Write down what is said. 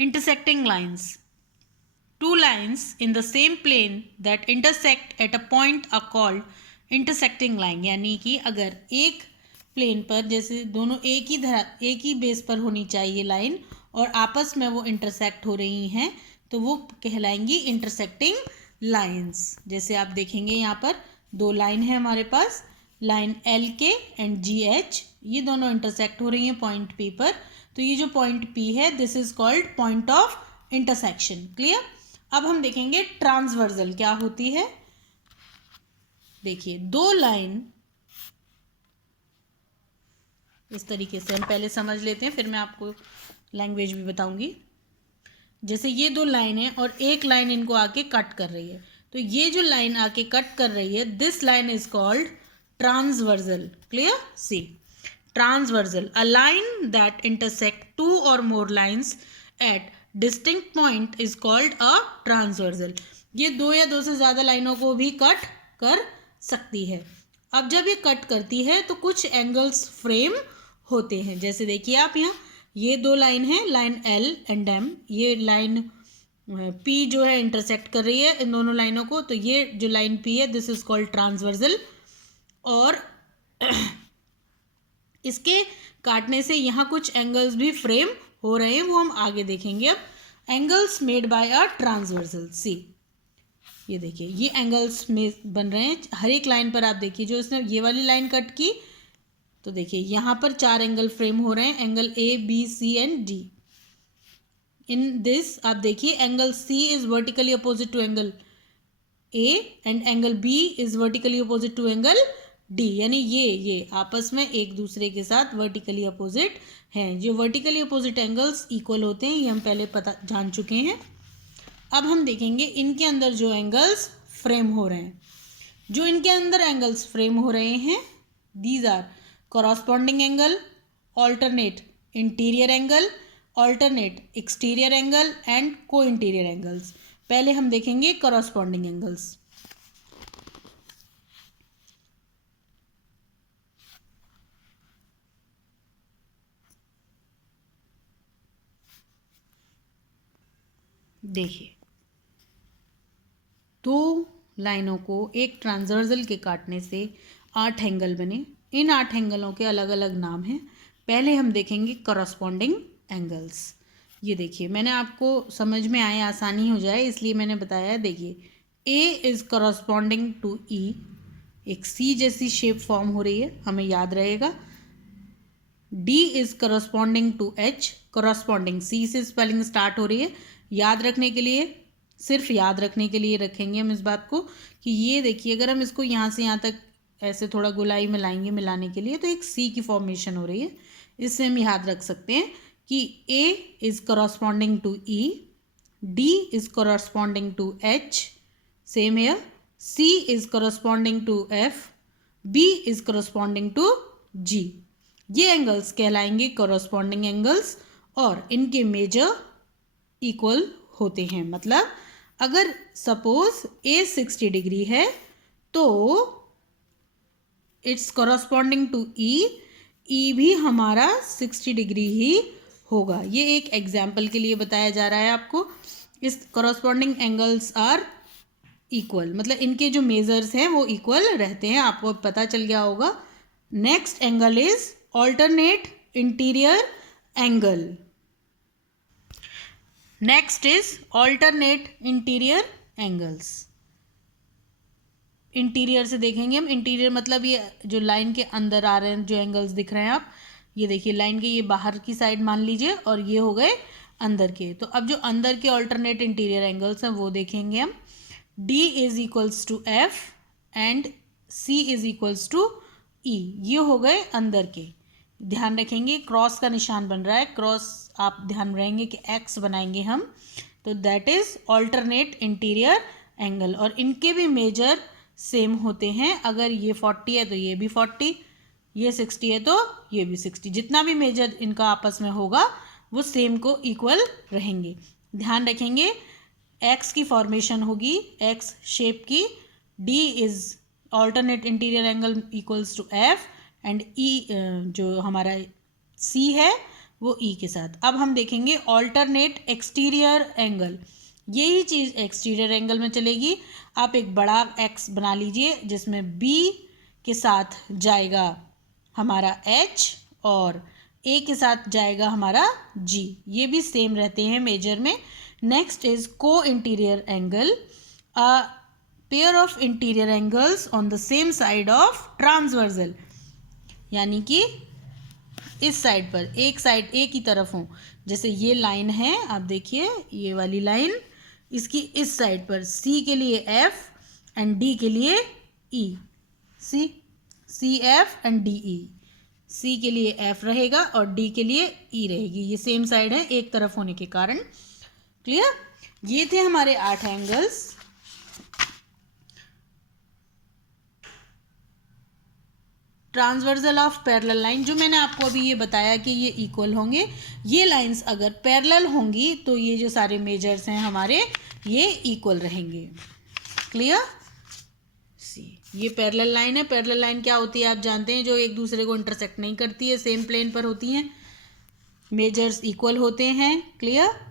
Intersecting lines. Two lines in the same plane that intersect at a point are called intersecting line. यानी कि अगर एक plane पर, जैसे दोनों एक ही बेस पर होनी चाहिए लाइन और आपस में वो इंटरसेक्ट हो रही हैं, तो वो कहलाएंगी इंटरसेक्टिंग लाइंस. जैसे आप देखेंगे यहाँ पर दो लाइन है हमारे पास, लाइन एल के एंड जी एच, ये दोनों इंटरसेक्ट हो रही हैं पॉइंट पी पर. तो ये जो पॉइंट पी है, this is called point of intersection. Clear. अब हम देखेंगे ट्रांसवर्सल क्या होती है. देखिए दो लाइन इस तरीके से हम पहले समझ लेते हैं, फिर मैं आपको लैंग्वेज भी बताऊंगी. जैसे ये दो लाइन है और एक लाइन इनको आके कट कर रही है, तो ये जो लाइन आके कट कर रही है, this line is called transversal. Clear. See transversal, a line that intersect two or more lines at distinct point is called a transversal. ये दो या दो से ज़्यादा लाइनों को भी कट कर सकती है. अब जब ये कट करती है तो कुछ एंगल्स फ्रेम होते हैं. जैसे देखिए आप यहाँ, ये दो लाइन है, लाइन एल एंड एम, ये लाइन पी जो है इंटरसेक्ट कर रही है इन दोनों लाइनों को, तो ये जो लाइन पी है, दिस इज कॉल्ड ट्रांसवर्सल. और इसके काटने से यहाँ कुछ एंगल्स भी फ्रेम हो रहे हैं, वो हम आगे देखेंगे. अब angles made by a transversal. See ये देखिए, ये एंगल्स में बन रहे हैं हर एक लाइन पर. आप देखिए जो इसने ये वाली लाइन कट की, तो देखिए यहाँ पर चार एंगल फ्रेम हो रहे हैं, angle A B C and D. In this आप देखिए angle C is vertically opposite to angle A and angle B is vertically opposite to angle D. यानी ये आपस में एक दूसरे के साथ वर्टिकली अपोजिट हैं. जो वर्टिकली अपोजिट एंगल्स इक्वल होते हैं, ये हम पहले जान चुके हैं. अब हम देखेंगे इनके अंदर जो एंगल्स फ्रेम हो रहे हैं. जो इनके अंदर एंगल्स फ्रेम हो रहे हैं, these are corresponding angle, alternate interior angle, alternate exterior angle and co interior angles. पहले हम देखेंगे कॉरस्पॉन्डिंग एंगल्स. देखिए दो लाइनों को एक ट्रांसवर्सल के काटने से 8 एंगल बने. इन 8 एंगलों के अलग अलग नाम हैं. पहले हम देखेंगे करस्पॉन्डिंग एंगल्स. ये देखिए मैंने आपको समझ में आए, आसानी हो जाए इसलिए मैंने बताया. देखिए ए इज़ करस्पॉन्डिंग टू ई, एक सी जैसी शेप फॉर्म हो रही है, हमें याद रहेगा. D is corresponding to H, corresponding C से स्पेलिंग स्टार्ट हो रही है. याद रखने के लिए, सिर्फ याद रखने के लिए रखेंगे हम इस बात को कि ये देखिए अगर हम इसको यहाँ से यहाँ तक ऐसे थोड़ा गोलाई में लाएंगे मिलाने के लिए, तो एक सी की फॉर्मेशन हो रही है. इससे हम याद रख सकते हैं कि A is corresponding to E, D is corresponding to H, same here, C is corresponding to F, B is corresponding to G. ये एंगल्स कहलाएंगे करस्पॉन्डिंग एंगल्स और इनके मेजर इक्वल होते हैं. मतलब अगर सपोज ए 60 डिग्री है तो इट्स करस्पॉन्डिंग टू ई, ई भी हमारा 60 डिग्री ही होगा. ये एक एग्जाम्पल के लिए बताया जा रहा है आपको. इस करस्पॉन्डिंग एंगल्स आर इक्वल, मतलब इनके जो मेजर्स हैं वो इक्वल रहते हैं. आपको पता चल गया होगा. Next angle is alternate interior angle. Next is alternate interior angles. Interior से देखेंगे हम. इंटीरियर मतलब ये जो लाइन के अंदर आ रहे हैं जो एंगल्स दिख रहे हैं आप, ये देखिए लाइन के ये बाहर की साइड मान लीजिए और ये हो गए अंदर के. तो अब जो अंदर के ऑल्टरनेट इंटीरियर एंगल्स हैं वो देखेंगे हम. D is equals to F and C is equals to E. ये हो गए अंदर के. ध्यान रखेंगे क्रॉस का निशान बन रहा है, क्रॉस आप ध्यान रहेंगे कि एक्स बनाएंगे हम, तो that is alternate interior angle. और इनके भी मेजर सेम होते हैं. अगर ये 40 है तो ये भी 40, ये 60 है तो ये भी 60. जितना भी मेजर इनका आपस में होगा वो सेम को इक्वल रहेंगे. ध्यान रखेंगे एक्स की फॉर्मेशन होगी एक्स शेप की. D is alternate interior angle equals to F and E जो हमारा सी है वो ई के साथ। अब हम देखेंगे ऑल्टरनेट एक्सटीरियर एंगल। यही चीज़ एक्सटीरियर एंगल में चलेगी। आप एक बड़ा एक्स बना लीजिए जिसमें बी के साथ जाएगा हमारा एच और ए के साथ जाएगा हमारा जी। ये भी सेम रहते हैं मेजर में। नेक्स्ट इज को interior angle, a pair of interior angles on the same side of transversal, यानी कि इस साइड पर एक साइड ए की तरफ हो। जैसे ये लाइन है, आप देखिए ये वाली लाइन, इसकी इस साइड पर सी के लिए एफ एंड डी के लिए E, C F and D E. C के लिए एफ रहेगा और डी के लिए ई रहेगी। ये सेम साइड है एक तरफ होने के कारण। क्लियर? ये थे हमारे 8 angles. Transversal of parallel line, जो मैंने आपको अभी ये बताया कि ये इक्वल होंगे। ये लाइंस अगर पैरेलल होंगी तो ये जो सारे मेजर्स हैं हमारे ये इक्वल रहेंगे। क्लियर? सी, ये पैरेलल लाइन है। पैरेलल लाइन क्या होती है आप जानते हैं, जो एक दूसरे को इंटरसेक्ट नहीं करती है, सेम प्लेन पर होती हैं, मेजर्स इक्वल होते हैं। क्लियर?